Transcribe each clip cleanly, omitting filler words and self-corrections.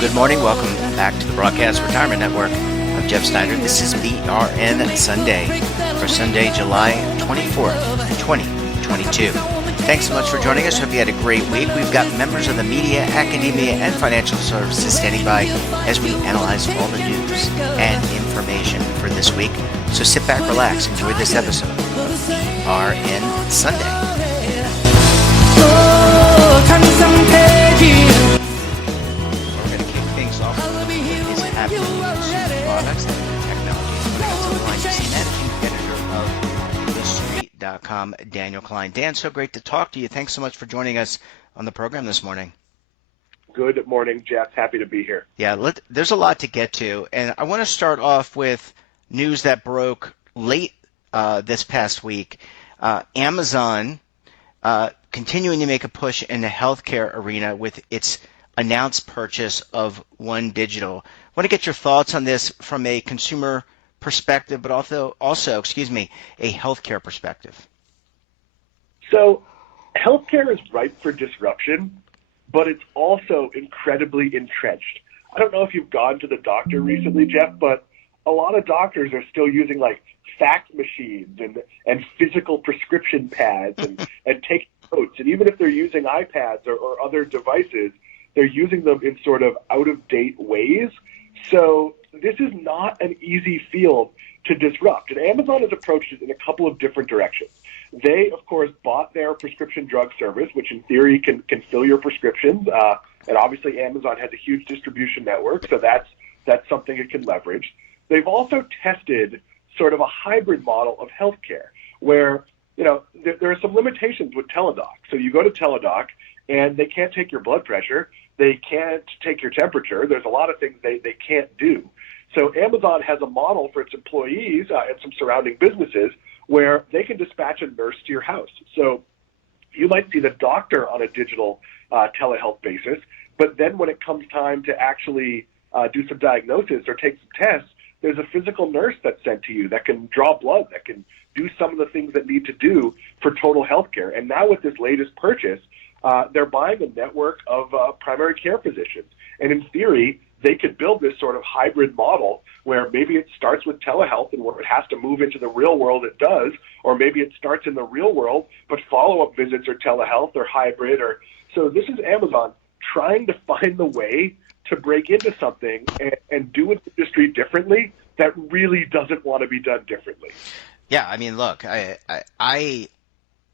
Good morning. Welcome back to the Broadcast Retirement Network. I'm Jeff Snyder. This is BRN Sunday for Sunday, July 24th, 2022. Thanks so much for joining us. Hope you had a great week. We've got members of the media, academia, and financial services standing by as we analyze all the news and information for this week. So sit back, relax, enjoy this episode of BRN Sunday. Products and technologies. Managing editor of TheStreet.com, Daniel Klein. Dan, so great to talk to you. Thanks so much for joining us on the program this morning. Good morning, Jeff. Happy to be here. Yeah, there's a lot to get to, and I want to start off with news that broke late this past week. Amazon continuing to make a push in the healthcare arena with its announced purchase of One Digital. I want to get your thoughts on this from a consumer perspective, but also, a healthcare perspective. So healthcare is ripe for disruption, but it's also incredibly entrenched. I don't know if you've gone to the doctor recently, Jeff, but a lot of doctors are still using like fax machines and physical prescription pads and taking notes. And even if they're using iPads or other devices, they're using them in sort of out-of-date ways. So this is not an easy field to disrupt. And Amazon has approached it in a couple of different directions. They, of course, bought their prescription drug service, which in theory can fill your prescriptions. And obviously Amazon has a huge distribution network, so that's something it can leverage. They've also tested sort of a hybrid model of healthcare where, there are some limitations with Teladoc. So you go to Teladoc, and they can't take your blood pressure. They can't take your temperature. There's a lot of things they can't do. So Amazon has a model for its employees and some surrounding businesses where they can dispatch a nurse to your house. So you might see the doctor on a digital telehealth basis, but then when it comes time to actually do some diagnosis or take some tests, there's a physical nurse that's sent to you that can draw blood, that can do some of the things that need to do for total health care. And now with this latest purchase, they're buying a network of primary care physicians. And in theory, they could build this sort of hybrid model where maybe it starts with telehealth and where it has to move into the real world, it does, or maybe it starts in the real world, but follow-up visits are telehealth or hybrid. So this is Amazon trying to find the way to break into something and do an industry differently that really doesn't want to be done differently. Yeah, I mean, look, I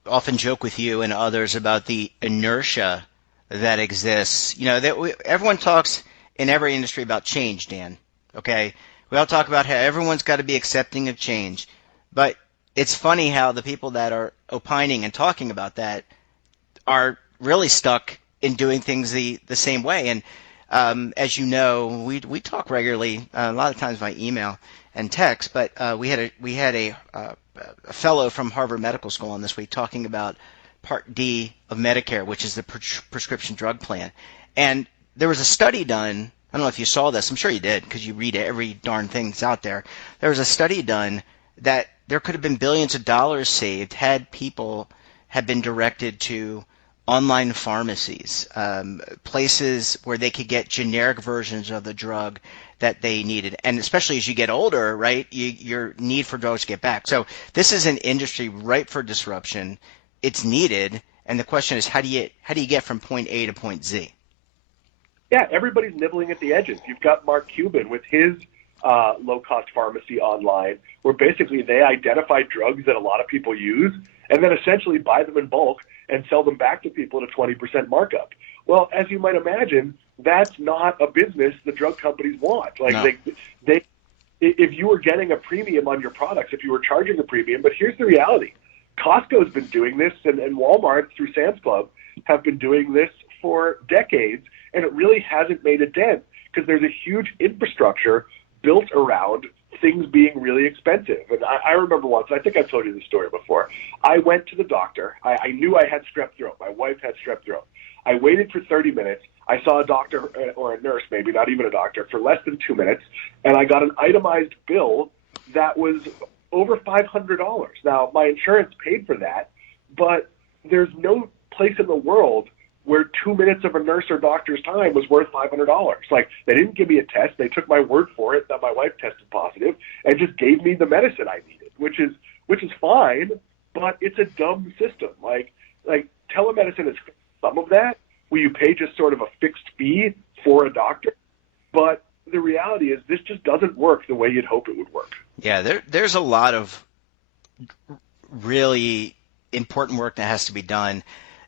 often joke with you and others about the inertia that exists. Everyone talks in every industry about change, Dan, okay? We all talk about how everyone's got to be accepting of change. But it's funny how the people that are opining and talking about that are really stuck in doing things the same way. And as you know, we talk regularly, a lot of times by email and text, but we had a fellow from Harvard Medical School on this week talking about Part D of Medicare, which is the prescription drug plan. And there was a study done, I don't know if you saw this, I'm sure you did because you read every darn thing that's out there. There was a study done that there could have been billions of dollars saved had people had been directed to online pharmacies, places where they could get generic versions of the drug that they needed. And especially as you get older, right, your need for drugs get back. So this is an industry ripe for disruption. It's needed. And the question is, how do you get from point A to point Z? Yeah, everybody's nibbling at the edges. You've got Mark Cuban with his low-cost pharmacy online, where basically they identify drugs that a lot of people use and then essentially buy them in bulk and sell them back to people at a 20% markup. Well, as you might imagine, that's not a business the drug companies want. Like no. they if you were getting a premium on your products, if you were charging a premium, but here's the reality. Costco's been doing this, and Walmart through Sam's Club have been doing this for decades, and it really hasn't made a dent because there's a huge infrastructure built around things being really expensive. And I remember once, I think I've told you this story before, I went to the doctor. I knew I had strep throat. My wife had strep throat. I waited for 30 minutes. I saw a doctor or a nurse, maybe not even a doctor, for less than 2 minutes, and I got an itemized bill that was over $500. Now, my insurance paid for that, but there's no place in the world where 2 minutes of a nurse or doctor's time was worth $500. Like, they didn't give me a test. They took my word for it that my wife tested positive and just gave me the medicine I needed, which is fine, but it's a dumb system. Like telemedicine is some of that, where you pay just sort of a fixed fee for a doctor. But the reality is this just doesn't work the way you'd hope it would work. Yeah, there's a lot of really important work that has to be done.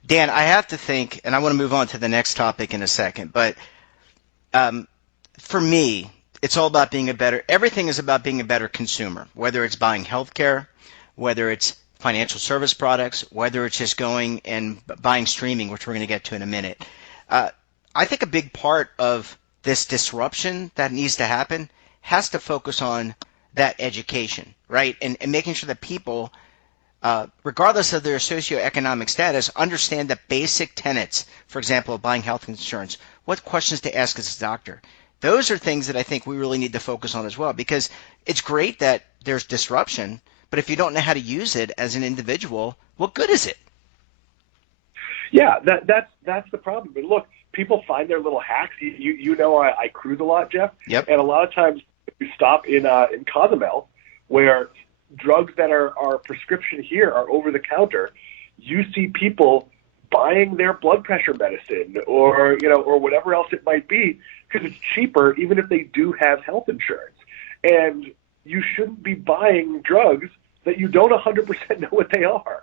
Dan, I have to think, and I want to move on to the next topic in a second, but for me, it's all about everything is about being a better consumer, whether it's buying healthcare, whether it's financial service products, whether it's just going and buying streaming, which we're going to get to in a minute. I think a big part of this disruption that needs to happen has to focus on that education, right? And making sure that people, regardless of their socioeconomic status, understand the basic tenets, for example, of buying health insurance, what questions to ask as a doctor. Those are things that I think we really need to focus on as well, because it's great that there's disruption, but if you don't know how to use it as an individual, what good is it? Yeah, that's the problem. But look, people find their little hacks. You know, I cruise a lot, Jeff. Yep. And a lot of times we stop in Cozumel, where drugs that are prescription here are over the counter. You see people buying their blood pressure medicine or whatever else it might be because it's cheaper, even if they do have health insurance. And you shouldn't be buying drugs that you don't 100% know what they are.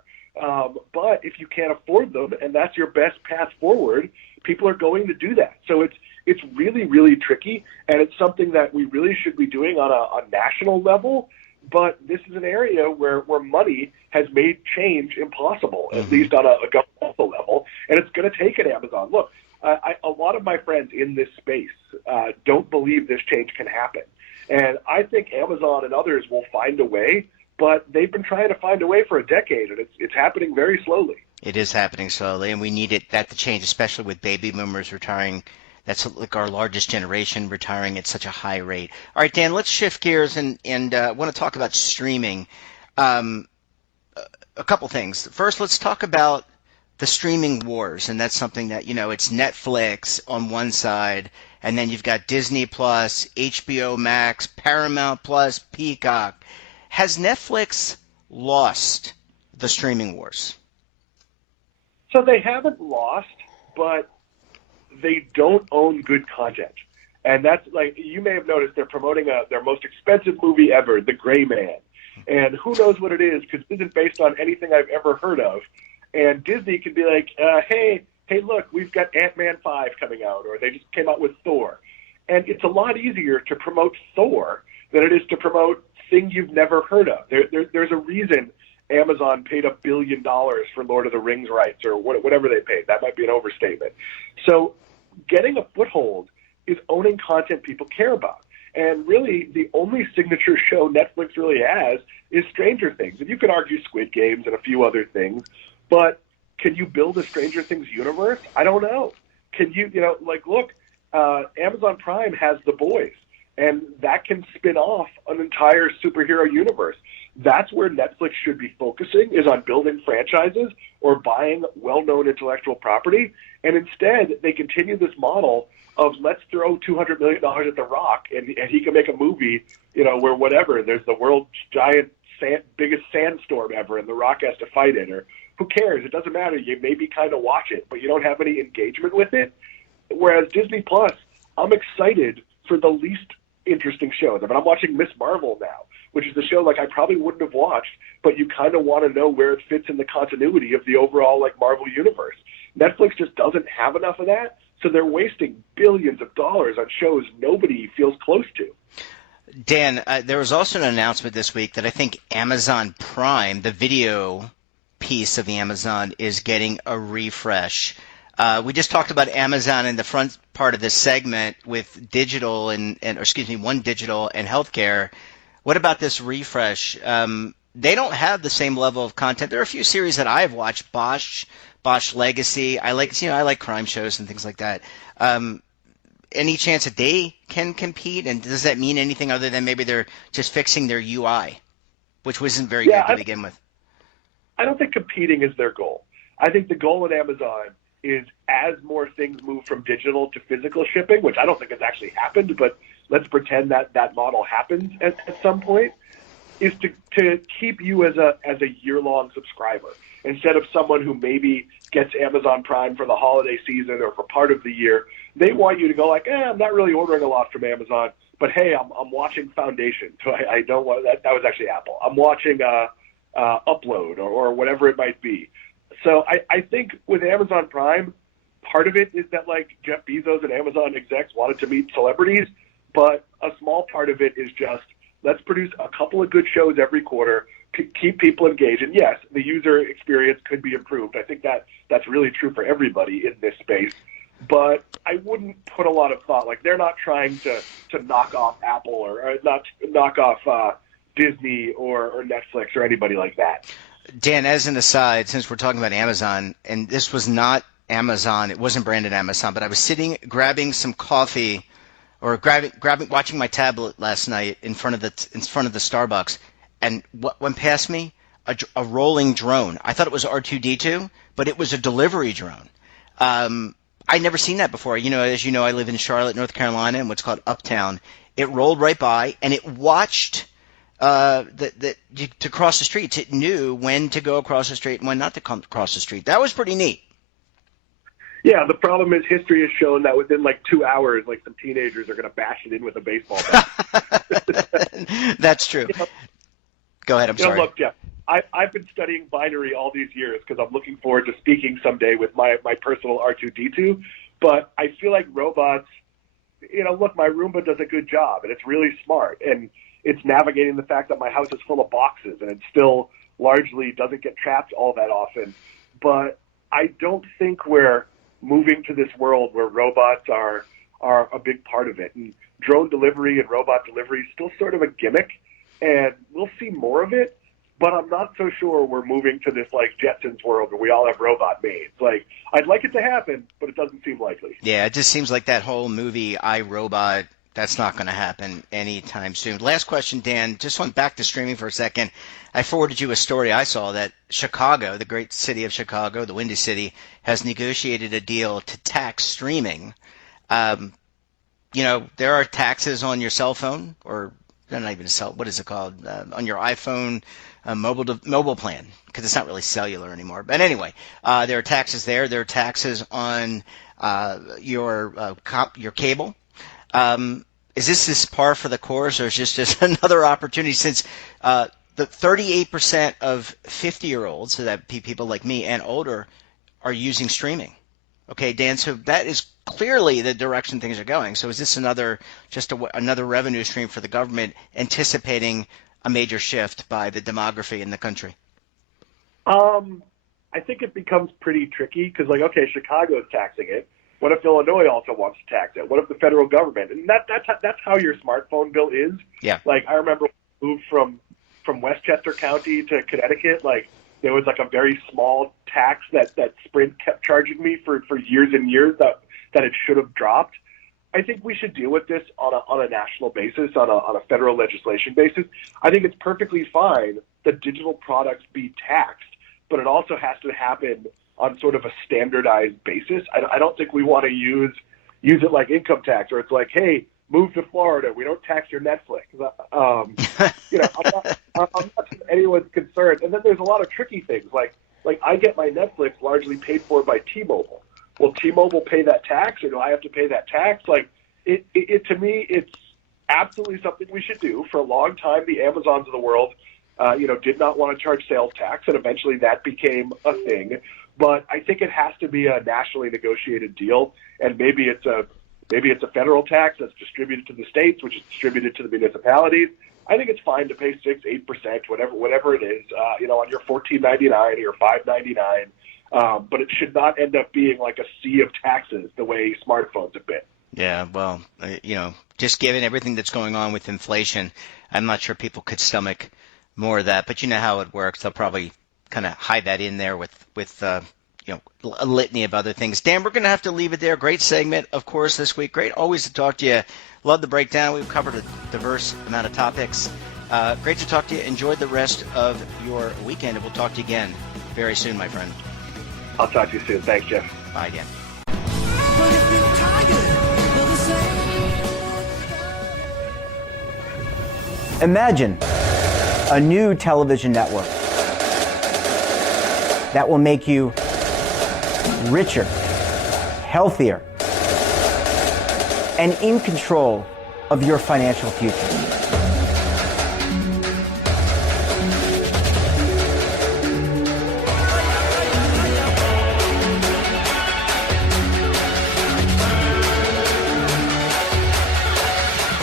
But if you can't afford them and that's your best path forward, people are going to do that. So it's really, really tricky, and it's something that we really should be doing on a national level. But this is an area where money has made change impossible, at least on a governmental level, and it's going to take an Amazon. Look, a lot of my friends in this space don't believe this change can happen. And I think Amazon and others will find a way, but they've been trying to find a way for a decade, and it's happening very slowly. It is happening slowly, and we need that to change, especially with baby boomers retiring. That's like our largest generation retiring at such a high rate. All right, Dan, let's shift gears and want to talk about streaming. A couple things. First, let's talk about the streaming wars, and that's something that, it's Netflix on one side, and then you've got Disney Plus, HBO Max, Paramount Plus, Peacock. Has Netflix lost the streaming wars? So they haven't lost, but they don't own good content. And that's, like, you may have noticed they're promoting their most expensive movie ever, The Gray Man. And who knows what it is, because it isn't based on anything I've ever heard of. And Disney could be like, hey, look, we've got Ant-Man 5 coming out, or they just came out with Thor. And it's a lot easier to promote Thor than it is to promote thing you've never heard of. There's a reason Amazon paid $1 billion for Lord of the Rings rights, or whatever they paid. That might be an overstatement. So getting a foothold is owning content people care about. And really, the only signature show Netflix really has is Stranger Things. And you could argue Squid Games and a few other things, but can you build a Stranger Things universe? I don't know. Can you, look, Amazon Prime has The Boys, and that can spin off an entire superhero universe. That's where Netflix should be focusing, is on building franchises or buying well-known intellectual property. And instead, they continue this model of let's throw $200 million at The Rock, and he can make a movie, where whatever, there's the world's biggest sandstorm ever, and The Rock has to fight it, or who cares? It doesn't matter. You maybe kind of watch it, but you don't have any engagement with it. Whereas Disney Plus, I'm excited for the least interesting shows. I mean, I'm watching Miss Marvel now, which is a show I probably wouldn't have watched, but you kind of want to know where it fits in the continuity of the overall Marvel universe. Netflix just doesn't have enough of that, so they're wasting billions of dollars on shows nobody feels close to. Dan, there was also an announcement this week that I think Amazon Prime, the video piece of the Amazon, is getting a refresh. We just talked about Amazon in the front part of this segment with digital one digital and healthcare. What about this refresh? They don't have the same level of content. There are a few series that I've watched, Bosch Legacy. I like crime shows and things like that. Um, any chance that they can compete? And does that mean anything other than maybe they're just fixing their UI, which wasn't very Yeah, good to begin with? I don't think competing is their goal. I think the goal at Amazon is as more things move from digital to physical shipping, which I don't think has actually happened, but let's pretend that that model happens at some point, is to keep you as a year-long subscriber instead of someone who maybe gets Amazon Prime for the holiday season or for part of the year. They want you to go like, I'm not really ordering a lot from Amazon, but hey, I'm watching Foundation, so I don't want that. That was actually Apple. I'm watching Upload or whatever it might be. So I think with Amazon Prime, part of it is that like Jeff Bezos and Amazon execs wanted to meet celebrities, but a small part of it is just let's produce a couple of good shows every quarter, keep people engaged. And yes, the user experience could be improved. I think that's really true for everybody in this space. But I wouldn't put a lot of thought. Like they're not trying to knock off Apple or not knock off Disney or Netflix or anybody like that. Dan, as an aside, since we're talking about Amazon, and this was not Amazon, it wasn't branded Amazon, but I was sitting grabbing some coffee or grabbing watching my tablet last night in front of the Starbucks, and what went past me? A rolling drone. I thought it was R2D2, but it was a delivery drone. I'd never seen that before. As you know, I live in Charlotte, North Carolina, in what's called Uptown. It rolled right by, and it watched to cross the streets. It knew when to go across the street and when not to come across the street. That was pretty neat. Yeah, the problem is history has shown that within like 2 hours, like some teenagers are going to bash it in with a baseball bat. That's true. Go ahead. I'm sorry. Look, Jeff, I've been studying binary all these years because I'm looking forward to speaking someday with my personal R2D2. But I feel like robots, look, my Roomba does a good job, and it's really smart. And it's navigating the fact that my house is full of boxes, and it still largely doesn't get trapped all that often. But I don't think we're moving to this world where robots are a big part of it. And drone delivery and robot delivery is still sort of a gimmick, and we'll see more of it. But I'm not so sure we're moving to this like Jetsons world where we all have robot maids. Like, I'd like it to happen, but it doesn't seem likely. Yeah, it just seems like that whole movie I, Robot, that's not going to happen anytime soon. Last question, Dan. Just went back to streaming for a second. I forwarded you a story I saw that Chicago, the great city of Chicago, the Windy City, has negotiated a deal to tax streaming. There are taxes on your cell phone, or not even what is it called? On your iPhone mobile plan, because it's not really cellular anymore. But anyway, there are taxes there. There are taxes on your cable. Is this par for the course, or is this just another opportunity since the 38% of 50-year-olds, so that people like me and older, are using streaming? Okay, Dan, so that is clearly the direction things are going. So is this another revenue stream for the government anticipating a major shift by the demography in the country? I think it becomes pretty tricky because, like, okay, Chicago's taxing it. What if Illinois also wants to tax it? What if the federal government? And that's how your smartphone bill is. Yeah. Like, I remember when I moved from Westchester County to Connecticut, like, there was like a very small tax that Sprint kept charging me for years and years that it should have dropped. I think we should deal with this on a national basis, on a federal legislation basis. I think it's perfectly fine that digital products be taxed, but it also has to happen on sort of a standardized basis. I don't think we want to use it like income tax, or it's like, hey, move to Florida, we don't tax your Netflix. I'm not seeing anyone's concerned. And then there's a lot of tricky things, like I get my Netflix largely paid for by T-Mobile. Will T-Mobile pay that tax, or do I have to pay that tax? Like, it to me, it's absolutely something we should do. For a long time, the Amazons of the world, did not want to charge sales tax, and eventually that became a thing. But I think it has to be a nationally negotiated deal, and maybe it's a federal tax that's distributed to the states, which is distributed to the municipalities. I think it's fine to pay 6-8%, whatever it is, on your $14.99 or your $5.99. But it should not end up being like a sea of taxes the way smartphones have been. Yeah, well, just given everything that's going on with inflation, I'm not sure people could stomach more of that, but you know how it works. They'll probably kind of hide that in there with a litany of other things. Dan, we're going to have to leave it there. Great segment, of course, this week. Great always to talk to you. Love the breakdown. We've covered a diverse amount of topics. Great to talk to you. Enjoy the rest of your weekend, and we'll talk to you again very soon, my friend. I'll talk to you soon. Thanks, Jeff. Bye again. Imagine a new television network that will make you richer, healthier, and in control of your financial future.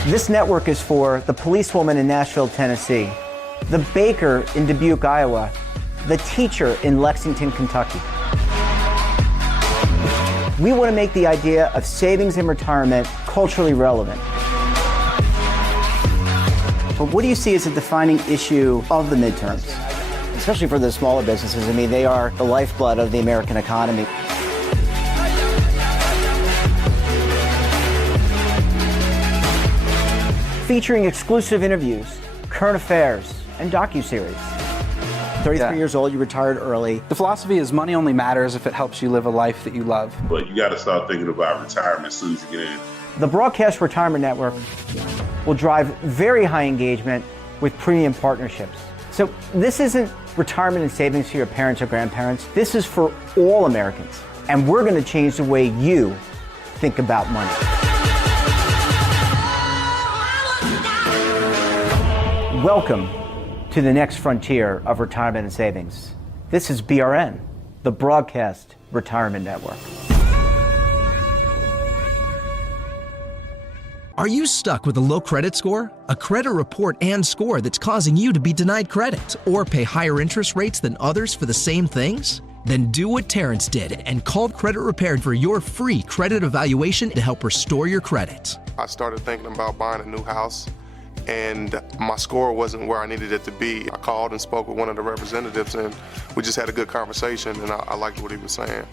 This network is for the policewoman in Nashville, Tennessee, the baker in Dubuque, Iowa, the teacher in Lexington, Kentucky. We want to make the idea of savings and retirement culturally relevant. But what do you see as a defining issue of the midterms? Especially for the smaller businesses. I mean, they are the lifeblood of the American economy. Featuring exclusive interviews, current affairs, and docuseries. 33 years old, you retired early. The philosophy is money only matters if it helps you live a life that you love. But you got to start thinking about retirement as soon as you get in. The Broadcast Retirement Network will drive very high engagement with premium partnerships. So this isn't retirement and savings for your parents or grandparents. This is for all Americans. And we're going to change the way you think about money. Welcome to the next frontier of retirement and savings. This is BRN, the Broadcast Retirement Network. Are you stuck with a low credit score? A credit report and score that's causing you to be denied credit or pay higher interest rates than others for the same things? Then do what Terrence did and call Credit Repaired for your free credit evaluation to help restore your credit. I started thinking about buying a new house, and my score wasn't where I needed it to be. I called and spoke with one of the representatives, and we just had a good conversation, and I liked what he was saying.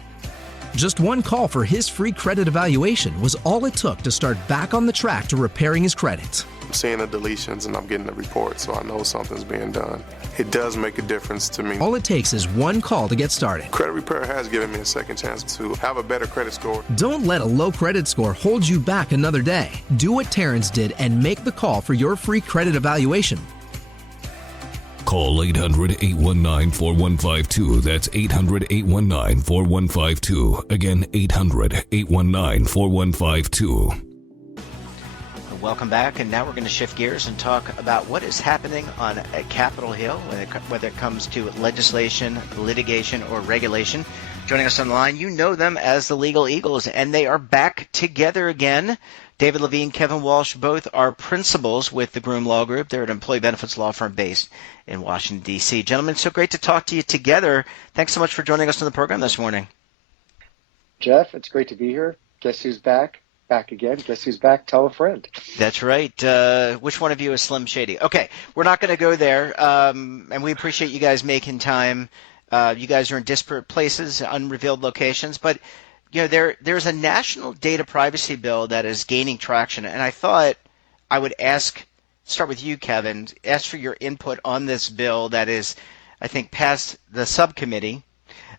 Just one call for his free credit evaluation was all it took to start back on the track to repairing his credit. I'm seeing the deletions, and I'm getting the report, so I know something's being done. It does make a difference to me. All it takes is one call to get started. Credit Repair has given me a second chance to have a better credit score. Don't let a low credit score hold you back another day. Do what Terrence did and make the call for your free credit evaluation. Call 800-819-4152. That's 800-819-4152. Again, 800-819-4152. Welcome back, and now we're going to shift gears and talk about what is happening on Capitol Hill, whether it comes to legislation, litigation, or regulation. Joining us on the line, you know them as the Legal Eagles, and they are back together again. David Levine, Kevin Walsh, both are principals with the Groom Law Group. They're an employee benefits law firm based in Washington, D.C. Gentlemen, so great to talk to you together. Thanks so much for joining us on the program this morning. Jeff, it's great to be here. Guess who's back? Back again. Guess who's back? Tell a friend. That's right. Which one of you is Slim Shady? Okay, we're not going to go there, and we appreciate you guys making time. You guys are in disparate places, unrevealed locations, but you know there's a national data privacy bill that is gaining traction, and I thought I would start with you, Kevin, ask for your input on this bill that is, I think, passed the subcommittee,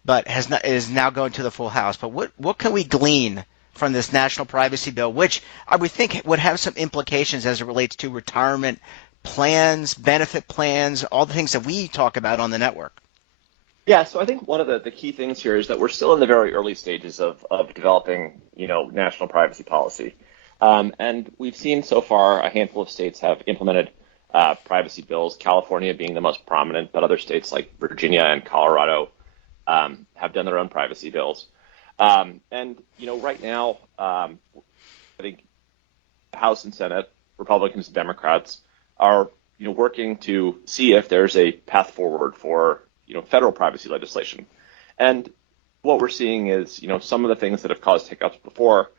but is now going to the full House. But what can we glean from this national privacy bill, which I would think would have some implications as it relates to retirement plans, benefit plans, all the things that we talk about on the network? Yeah, so I think one of the key things here is that we're still in the very early stages of developing, national privacy policy. And we've seen so far a handful of states have implemented privacy bills, California being the most prominent, but other states like Virginia and Colorado have done their own privacy bills. Right now, I think the House and Senate, Republicans and Democrats, are working to see if there's a path forward for federal privacy legislation. And what we're seeing is some of the things that have caused hiccups before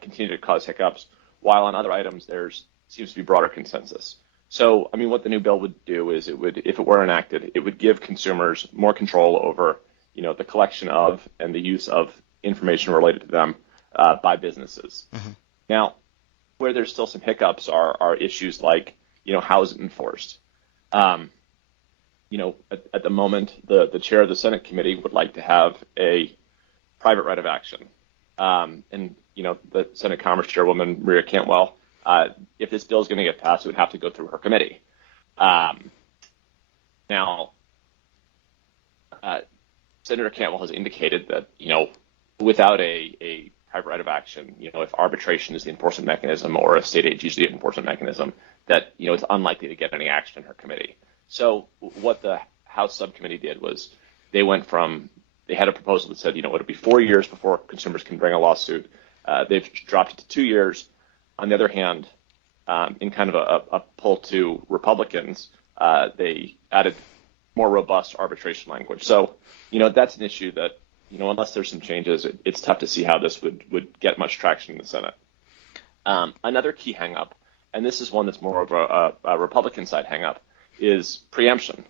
continue to cause hiccups, while on other items there seems to be broader consensus. So, I mean, what the new bill would do is it would, if it were enacted, it would give consumers more control over, the collection of and the use of information related to them by businesses. Mm-hmm. Now, where there's still some hiccups are issues like, how is it enforced? At the moment, the chair of the Senate committee would like to have a private right of action. The Senate Commerce Chairwoman, Maria Cantwell, if this bill is going to get passed, it would have to go through her committee. Senator Cantwell has indicated that, without a private right of action, if arbitration is the enforcement mechanism or a state aid is the enforcement mechanism, that, it's unlikely to get any action in her committee. So what the House subcommittee did was they had a proposal that said, it would be 4 years before consumers can bring a lawsuit. They've dropped it to 2 years. On the other hand, in kind of a pull to Republicans, they added more robust arbitration language. So, that's an issue that, unless there's some changes, it's tough to see how this would get much traction in the Senate. Another key hangup, and this is one that's more of a Republican side hangup, is preemption.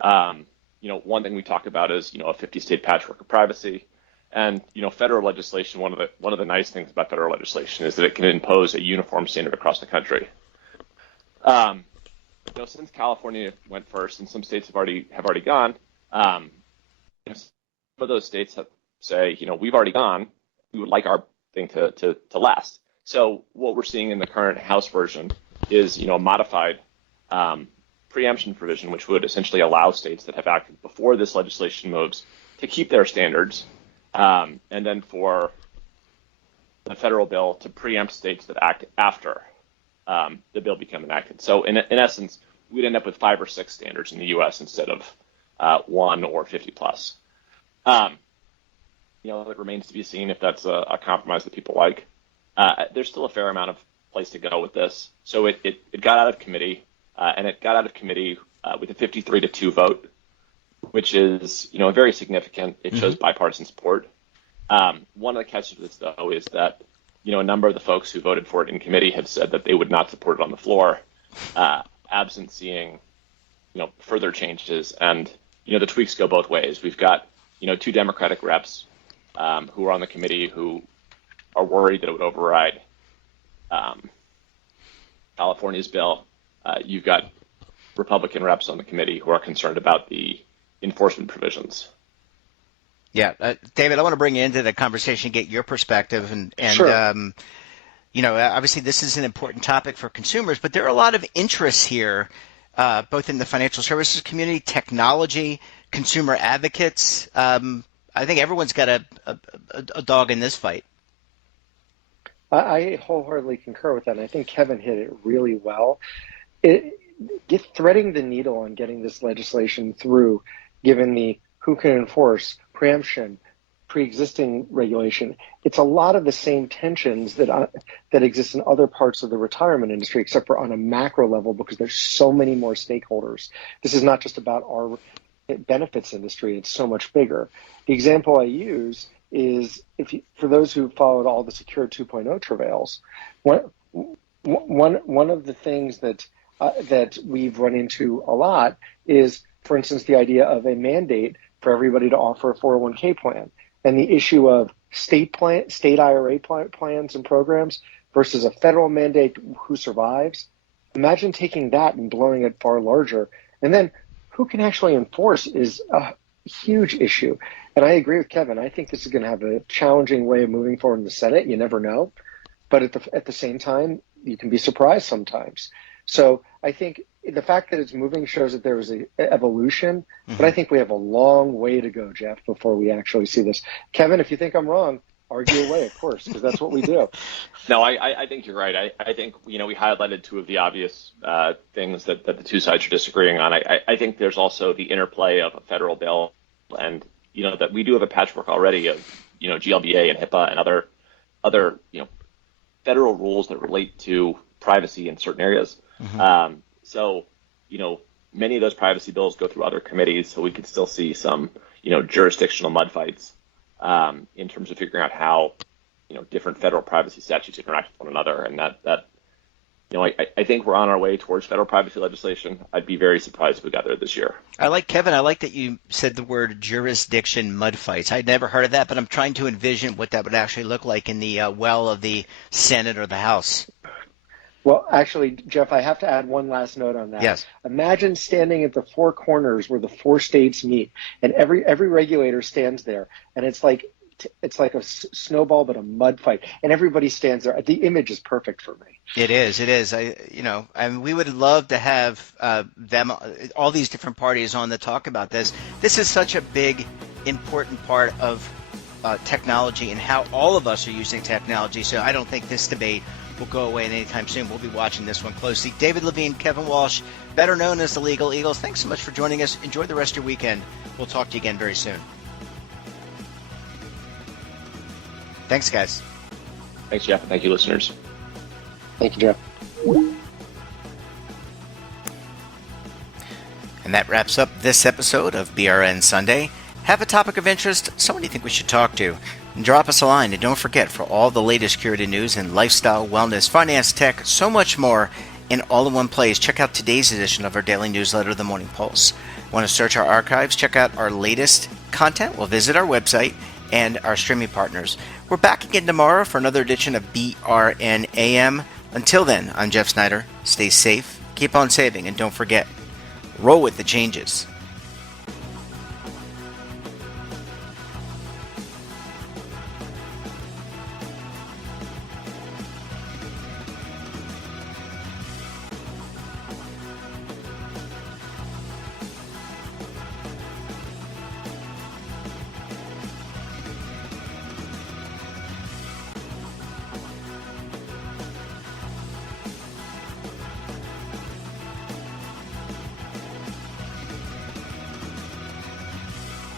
One thing we talk about is, a 50-state patchwork of privacy. And, federal legislation, one of the nice things about federal legislation is that it can impose a uniform standard across the country. Since California went first and some states have already gone, some of those states say, we've already gone, we would like our thing to last. So what we're seeing in the current House version is, a modified preemption provision, which would essentially allow states that have acted before this legislation moves to keep their standards, and then for the federal bill to preempt states that act after the bill became enacted. So in essence, we'd end up with 5 or 6 standards in the U.S. instead of 1 or 50 plus. It remains to be seen if that's a compromise that people like. There's still a fair amount of place to go with this. So it got out of committee, and it got out of committee with a 53-2 vote, which is, very significant. It shows bipartisan support. One of the catches of this, though, is that, a number of the folks who voted for it in committee have said that they would not support it on the floor, absent seeing, further changes. And, the tweaks go both ways. We've got, 2 Democratic reps who are on the committee who are worried that it would override California's bill. You've got Republican reps on the committee who are concerned about the enforcement provisions. Yeah, David, I want to bring you into the conversation, get your perspective, and Sure. Obviously this is an important topic for consumers, but there are a lot of interests here, both in the financial services community, technology, consumer advocates. I think everyone's got a dog in this fight. I wholeheartedly concur with that, and I think Kevin hit it really well. Threading the needle on getting this legislation through, given the who can enforce, preemption, pre-existing regulation, it's a lot of the same tensions that exist in other parts of the retirement industry, except for on a macro level, because there's so many more stakeholders. This is not just about our benefits industry, it's so much bigger. The example I use is, for those who followed all the Secure 2.0 travails, one of the things that we've run into a lot is, for instance, the idea of a mandate for everybody to offer a 401k plan, and the issue of state IRA plans and programs versus a federal mandate, who survives. Imagine taking that and blowing it far larger, and then who can actually enforce is a huge issue. And I agree with Kevin. I think this is going to have a challenging way of moving forward in the Senate. You never know, but at the same time, you can be surprised sometimes. So I think the fact that it's moving shows that there is an evolution, but I think we have a long way to go, Jeff, before we actually see this. Kevin, if you think I'm wrong, argue away, of course, because that's what we do. No, I think you're right. I think, we highlighted 2 of the obvious things that the 2 sides are disagreeing on. I think there's also the interplay of a federal bill and, that we do have a patchwork already of, GLBA and HIPAA and other federal rules that relate to privacy in certain areas. So, many of those privacy bills go through other committees, so we could still see some, jurisdictional mud fights in terms of figuring out how, different federal privacy statutes interact with one another, and that I think we're on our way towards federal privacy legislation. I'd be very surprised if we got there this year. Kevin, I like that you said the word jurisdiction mud fights. I'd never heard of that, but I'm trying to envision what that would actually look like in the well of the Senate or the House. Well, actually, Jeff, I have to add one last note on that. Yes. Imagine standing at the four corners where the four states meet, and every regulator stands there, and it's like a snowball, but a mud fight, and everybody stands there. The image is perfect for me. It is. We would love to have all these different parties on to talk about this. This is such a big, important part of technology and how all of us are using technology. So I don't think this debate will go away anytime soon. We'll be watching this one closely. David Levine, Kevin Walsh, better known as the Legal Eagles, thanks so much for joining us. Enjoy the rest of your weekend. We'll talk to you again very soon. Thanks, guys. Thanks, Jeff. Thank you, listeners. Thank you, Jeff. And that wraps up this episode of BRN Sunday. Have a topic of interest, someone you think we should talk to, and drop us a line. And don't forget, for all the latest curated news in lifestyle, wellness, finance, tech, so much more in all in one place, check out today's edition of our daily newsletter, The Morning Pulse. Want to search our archives, check out our latest content? Well, visit our website and our streaming partners. We're back again tomorrow for another edition of BRN AM. Until then, I'm Jeff Snyder. Stay safe, keep on saving, and don't forget, roll with the changes.